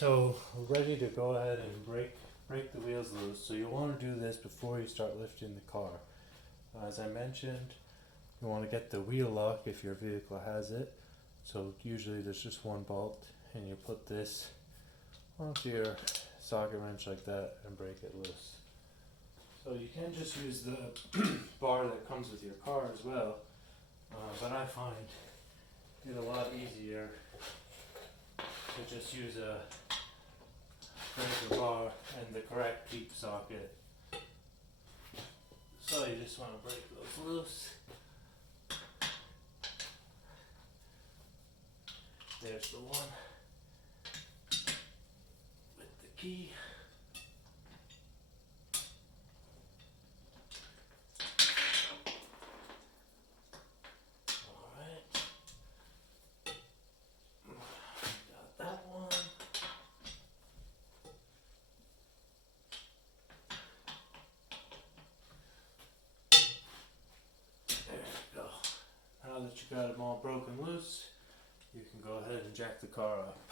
So we're ready to go ahead and break the wheels loose. So you want to do this before you start lifting the car. As I mentioned, you want to get the wheel lock if your vehicle has it. So usually there's just one bolt, and you put this onto your socket wrench like that and break it loose. So you can just use the bar that comes with your car as well, but I find it a lot easier to just use a breaker bar and the correct peep socket. So you just want to break those loose. There's the one with the key. Alright. Got that one. There you go. Now that you got them all broken loose, you can go ahead and jack the car up.